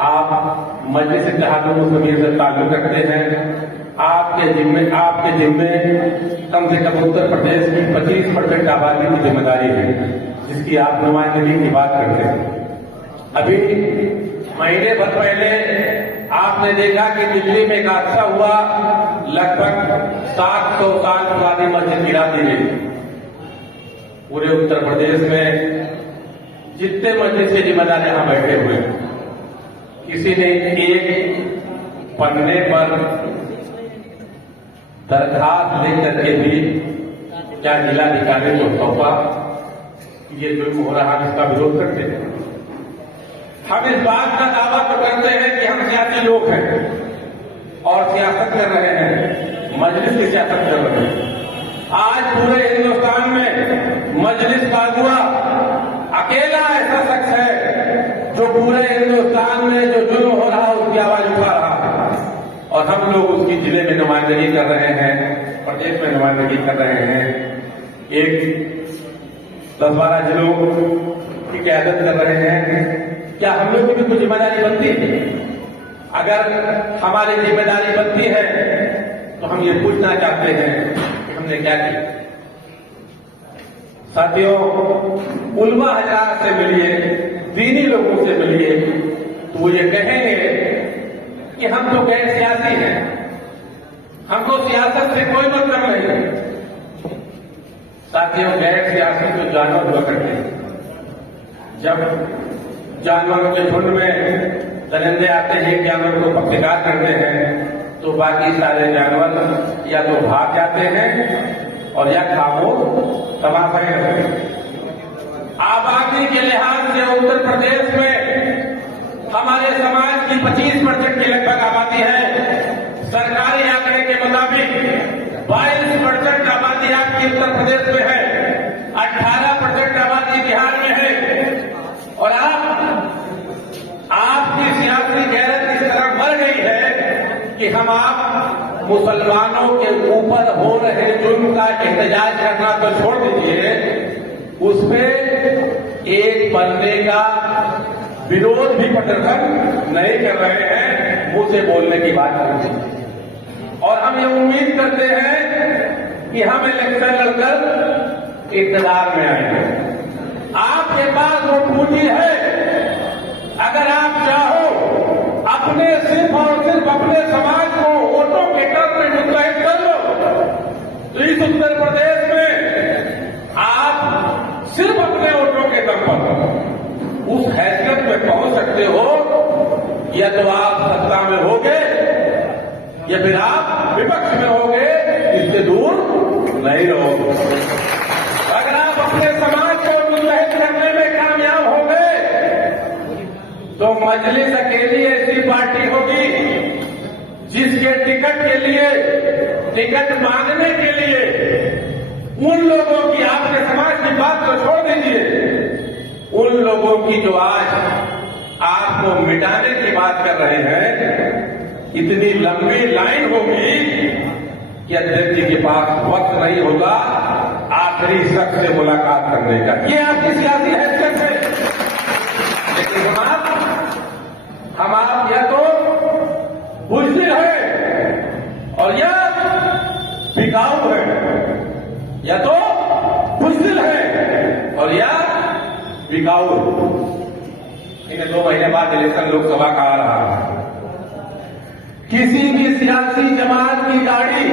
आप मजलिस इत्तेहादुल मुस्लिमीन से ताल्लुक रखते हैं। आपके जिम्मे कम से कम उत्तर प्रदेश की 25% आबादी की जिम्मेदारी है, जिसकी आप नुमाइंदगी की बात करते हैं। अभी महीने भर पहले आपने देखा कि दिल्ली में एक हादसा हुआ, लगभग 700 साल पुरानी मस्जिद गिरा दी गई। पूरे उत्तर प्रदेश में जितने मस्जिद के जिम्मेदार यहां बैठे हुए, किसी ने एक पन्ने पर दरखास्त लेकर के भी क्या जिलाधिकारी को सौंपा, ये जुल्म हो रहा है, इसका विरोध करते हैं। हम इस बात का दावा तो करते हैं कि हम सियासी लोग हैं और सियासत कर रहे हैं, मजलिस की सियासत कर रहे हैं। आज पूरे हिंदुस्तान में मजलिस बाजुआ अकेला ऐसा शख्स है जो पूरे हिंदुस्तान में जो जुल्म हो रहा है उसकी आवाज उठा रहा है, और हम लोग उसकी जिले में नुमाइंदगी कर रहे हैं, प्रदेश में नुमाइंदगी कर रहे हैं। एक 10-12 जिलों की क़यादत कर रहे हैं। क्या हम लोग की भी कुछ जिम्मेदारी बनती है? अगर हमारी जिम्मेदारी बनती है तो हम ये पूछना चाहते हैं कि हमने क्या किया। साथियों, उलमा हजरात से मिलिए, दीनी लोगों से मिलिए, तो वो ये कहेंगे कि हम तो गैर सियासी हैं, हमको सियासत से कोई मतलब नहीं। साथियों, गैर सियासी तो जानवर हुआ करते हैं। जब जानवरों के झुंड में दरिंदे आते हैं, जानवर को शिकार करते हैं, तो बाकी सारे जानवर या तो भाग जाते हैं और या खामोश तमाशा करते हैं। आबादी के लिहाज से उत्तर प्रदेश में हमारे समाज की 25% की लगभग आबादी है। सरकारी आंकड़े के मुताबिक 22% आबादी आपकी उत्तर प्रदेश में है, 18% आबादी बिहार में है। और आपकी सियासी गैरत इस तरह मर गई है कि हम आप मुसलमानों के ऊपर हो रहे जुल्म का एहतजाज करना तो छोड़ दीजिए, उसपे एक पन्ने का विरोध भी प्रदर्शन नहीं कर रहे हैं, मुंह से बोलने की बात करते हैं। और हम ये उम्मीद करते हैं कि हम इलेक्शन लड़कर इक़्तिदार में आएंगे। आपके पास वो पूंजी है, अगर आप चाहो अपने सिर्फ और सिर्फ अपने समाज को वोटों के टर्म में मुतहद कर लो, तो इस उत्तर प्रदेश में आप सिर्फ अपने वोटों के दम पर उस हैसियत में पहुंच सकते हो, या तो आप सत्ता में होगे या फिर आप विपक्ष में होगे, इससे दूर नहीं रहोगे। अगर आप अपने समाज को मुतहद करने में कामयाब हो गए तो मजलिस अकेली ऐसी पार्टी होगी जिसके टिकट के लिए, टिकट मांगने के लिए उन लोगों की, आपके समाज की बात तो छोड़ दीजिए, उन लोगों की जो आज आपको मिटाने की बात कर रहे हैं, इतनी लंबी लाइन होगी कि अध्यक्ष जी के पास वक्त नहीं होगा आखिरी शख्स से मुलाकात करने का। ये आपकी सियासी हैसियत है। लेकिन हम आप या तो बुज़दिल है और या बिकाऊ है, या तो बुज़दिल है और या बिकाऊ है। इन्हें 2 महीने बाद इलेक्शन लोकसभा का आ रहा है। किसी भी सियासी जमात की गाड़ी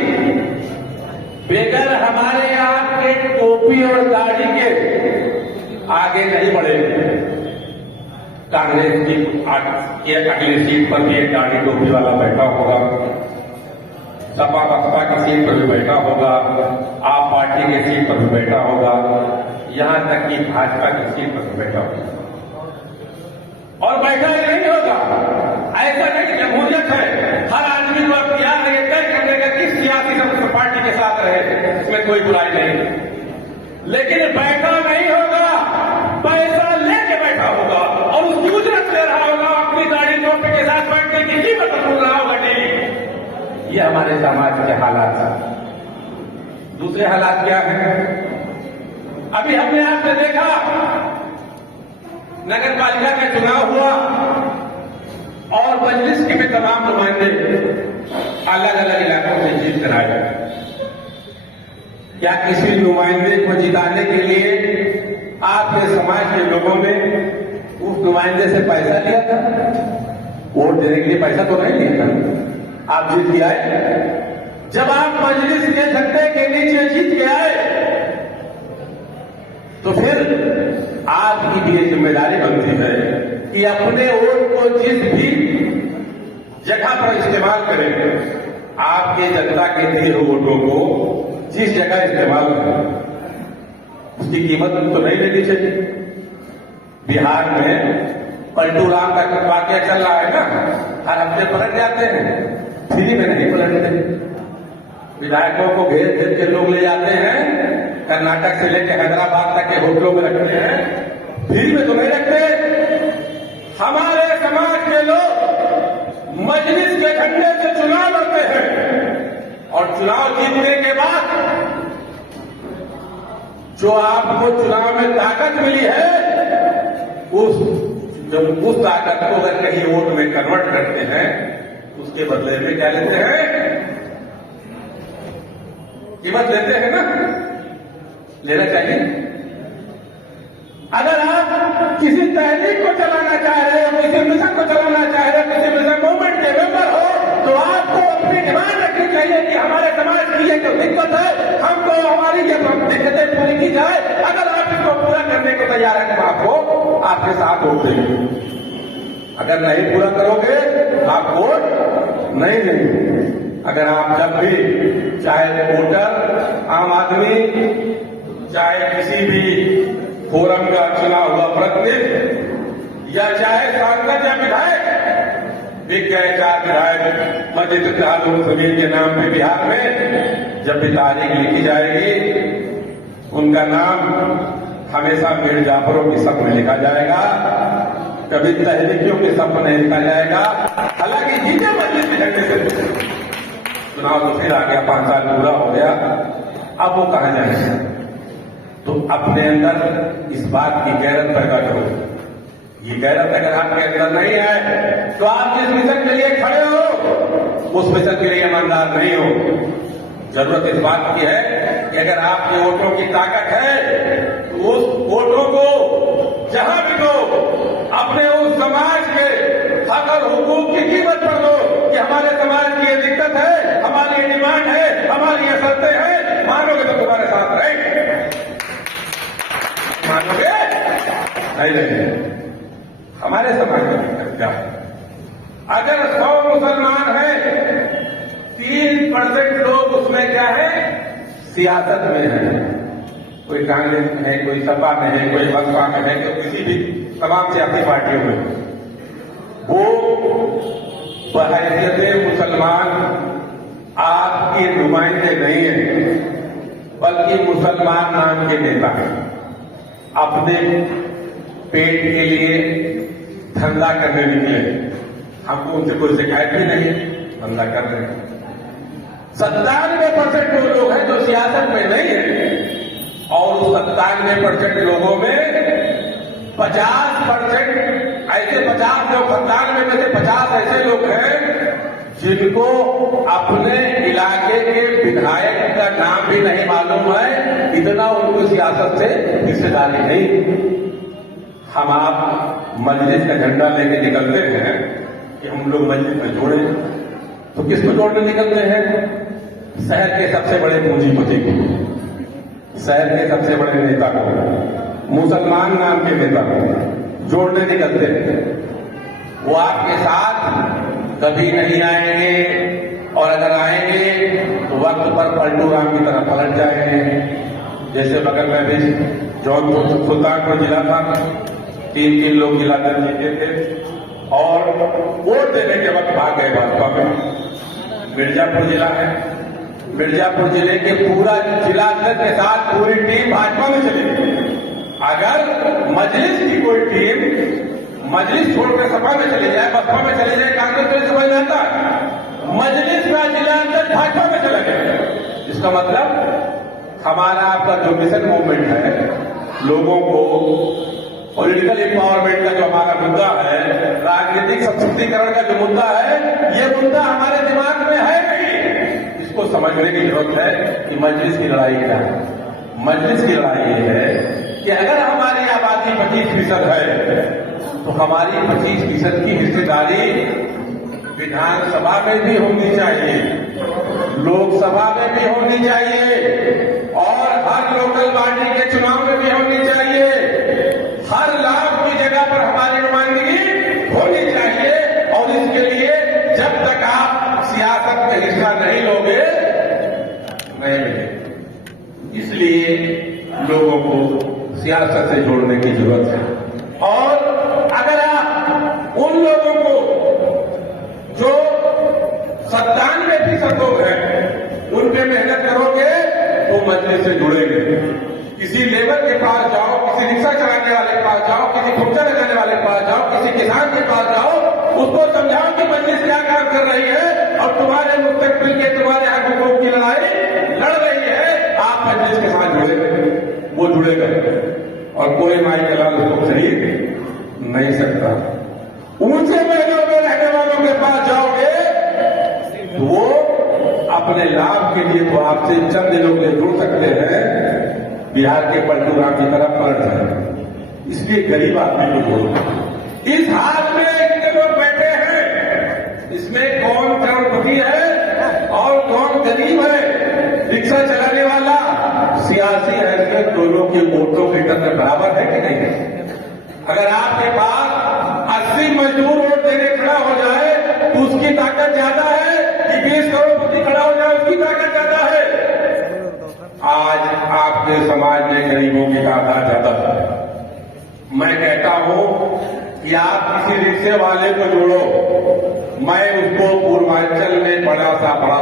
बेगर हमारे आपके टोपी और दाढ़ी के आगे नहीं बढ़ेगी। कांग्रेस की अगली सीट पर भी एक दाढ़ी टोपी वाला बैठा होगा, सपा बसपा की सीट पर भी बैठा होगा, आप पार्टी की सीट पर भी बैठा होगा, यहां तक कि भाजपा की सीट पर भी बैठा होगा। और बैठा ही नहीं होगा, ऐसा नहीं, जमहूरियत है, हर आदमी को अख्तियार है तय करने का किस सियासी पार्टी के साथ रहे, इसमें कोई बुराई नहीं। लेकिन बैठा नहीं होगा, पैसा लेके बैठा होगा और उसकी उजरत ले रहा होगा, अपनी दाढ़ी टोपी के साथ बैठने की कीमत भूल रहा होगा डेली। ये हमारे समाज के हालात हैं। दूसरे हालात क्या हैं? अभी हमने आपने देखा नगर पालिका का चुनाव हुआ, बस्ती में तमाम नुमाइंदे अलग अलग इलाकों से जीत कर आए। क्या किसी नुमाइंदे को जिताने के लिए आपके समाज के लोगों ने उस नुमाइंदे से पैसा लिया था? वोट देने के लिए पैसा तो नहीं लिया था, आप जीत के आए। जब आप मजलिस के झंडे के नीचे जीत के आए तो फिर आपकी भी ये जिम्मेदारी बनती है कि अपने वोट को जिस भी जगह पर इस्तेमाल करें, आपके जनता के दिए वोटों को जिस जगह इस्तेमाल करें उसकी कीमत तो नहीं लेनी चाहिए। बिहार में पलटू राम का वाकया चल रहा है ना, हर हफ्ते पलट जाते हैं, फ्री में नहीं पलटते। विधायकों को घेर घेर के लोग ले जाते हैं, कर्नाटक से लेकर हैदराबाद तक के होटलों में रखते हैं, फ्री में तो नहीं रखते। हमारे समाज के लोग मजलिस के झंडे से चुनाव लड़ते हैं और चुनाव जीतने के बाद जो आपको चुनाव में ताकत मिली है, उस ताकत को अगर कहीं वोट में कन्वर्ट करते हैं, उसके बदले में क्या लेते हैं? कीमत लेते हैं ना, लेना चाहिए। अगर आप किसी तहरीक को चलाना चाह रहे हो, किसी मिशन को चलाना चाह रहे हो, किसी मिशन मूवमेंट के मेंबर हो, तो आपको अपनी डिमांड रखनी चाहिए कि हमारे समाज की ये जो दिक्कत है, हमको हमारी ये दिक्कतें पूरी की जाए। अगर आप इसको पूरा करने को तैयार है तो आपको आपके साथ वोट देंगे। अगर नहीं पूरा करोगे आप वोट नहीं देंगे। अगर आप जब भी चाहे वोटर, आम आदमी, चाहे किसी भी फोरम का चुना हुआ प्रतिनिधि या चाहे सांसद या विधायक, बिक गए 4 विधायक मस्जिद जमीन के नाम पे बिहार में, जब भी तारीख लिखी जाएगी उनका नाम हमेशा मीर जाफरों की सब में लिखा जाएगा, कभी तहरीकियों के सब में नहीं लिखा जाएगा। हालांकि जीते मस्जिद के झंडे से चुनाव तो फिर आ गया, 5 साल पूरा हो गया, अब वो कहां जाएगा? तो अपने अंदर इस बात की गैरत पैदा करो। ये गैरत अगर आपके अंदर नहीं है तो आप जिस मिशन के लिए खड़े हो उस मिशन के लिए ईमानदार नहीं हो। जरूरत इस बात की है कि अगर आपके वोटों की ताकत है तो उस वोटों को जहां भी दो, अपने उस समाज के हक और हुकूक की कीमत पर दो कि हमारे समाज की ये दिक्कत है, हमारी ये डिमांड है, हमारी ये शर्तें हैं, मानोगे तो तुम्हारे साथ रहेंगे, मानोगे नहीं रहेंगे। हमारे समाज में दिक्कत क्या है? अगर 100 मुसलमान हैं, 3% लोग उसमें क्या है? सियासत में है। कोई कांग्रेस में है, कोई सपा में है, कोई बसपा में है, कोई किसी भी तमाम सियासी पार्टियों में। वो बहैसियत मुसलमान आपके नुमाइंदे नहीं है, बल्कि मुसलमान नाम के नेता हैं। अपने पेट के लिए धंधा करने निकले, हमको उनसे कोई शिकायत भी नहीं, धंधा कर रहे हैं। 97% वो लोग हैं जो सियासत में नहीं है, और उस 97% लोगों में 50% ऐसे 50 लोग, 97 में से 50 ऐसे लोग हैं जिनको अपने इलाके के विधायक का नाम भी नहीं मालूम है, इतना उनको सियासत से हिस्सेदारी नहीं। हम आप मस्जिद का झंडा लेके निकलते हैं कि हम लोग मस्जिद में जोड़े, तो किसको जोड़ने निकलते हैं? शहर के सबसे बड़े पूंजीपति को, शहर के सबसे बड़े नेता को, मुसलमान नाम के नेता को जोड़ने निकलते हैं। वो आपके साथ कभी नहीं आएंगे, और अगर आएंगे तो वक्त पर पलटू राम की तरह पलट जाएंगे। जैसे बगल में भी जौनपुर सुल्तानपुर जिला था, 3 लोग जिला दल जीते थे और वोट देने के वक्त भाग गए भाजपा में। मिर्जापुर जिला है, मिर्जापुर जिले के पूरा जिला के साथ पूरी टीम भाजपा में चली गई। अगर मजलिस की कोई टीम मजलिस छोड़कर सपा में चली जाए, बसपा में चली जाए, कांग्रेस में समझ में आता है, मजलिस का जिला अंदर भाजपा में चला गया। इसका मतलब हमारा आपका जो मिशन मूवमेंट है, लोगों को पॉलिटिकल एम्पावरमेंट का जो हमारा मुद्दा है, राजनीतिक राजनीतिक सशक्तिकरण का जो मुद्दा है, ये मुद्दा हमारे दिमाग में है नहीं। इसको समझने की जरूरत है कि मजलिस की लड़ाई क्या है। मजलिस की लड़ाई ये है कि अगर हमारी आबादी 25% है तो हमारी 25% की हिस्सेदारी विधानसभा में भी होनी चाहिए, लोकसभा में भी होनी चाहिए और हर लोकल बॉडी के चुनाव में भी होनी चाहिए। हर लाभ की जगह पर हमारी नुमाइंदगी होनी चाहिए और इसके लिए जब तक आप सियासत में हिस्सा नहीं लोगे नहीं मिलेगा। इसलिए लोगों को सियासत से जोड़ने की जरूरत है। और अगर आप उन लोगों को जो 97% लोग हैं उन पे मेहनत करोगे तो मजलिस से जुड़ेंगे। किसी लेबर के पास जाओ, किसी रिक्शा चलाने वाले के पास जाओ, किसी खुर्चा लगाने वाले के पास जाओ, किसी किसान के पास जाओ, उसको समझाओ कि मजलिस क्या काम कर रही है और तुम्हारे मुस्तकबिल के तुम्हारे हक हुकूक की लड़ाई लड़ रही है। आप मजलिस के साथ जुड़ेंगे, वो जुड़ेगा और कोई माई का लाल उसको खरीद नहीं सकता। ऊंचे महलों में रहने वालों के पास जाओगे तो वो अपने लाभ के लिए तो आपसे चंद दिनों के लिए जुड़ सकते हैं, बिहार के पलटू राम की तरफ पलट जाए। इसलिए गरीब आदमी को जोड़ो। इस हाल में इतने लोग बैठे हैं, इसमें कौन करोड़पति है और कौन गरीब है। रिक्शा चलाने वाला सियासी हैसियत दोनों के वोटों के अंदर बराबर है कि नहीं है। अगर आपके पास 80 मजदूर वोट देने खड़ा हो जाए तो उसकी ताकत ज्यादा है कि 20 करोड़पति खड़ा हो जाए उसकी ताकत ज्यादा है। आज आपके समाज में गरीबों की तादाद ज्यादा है। मैं कहता हूं कि आप किसी रिक्शे वाले को जोड़ो, मैं उसको पूर्वांचल में बड़ा सा बड़ा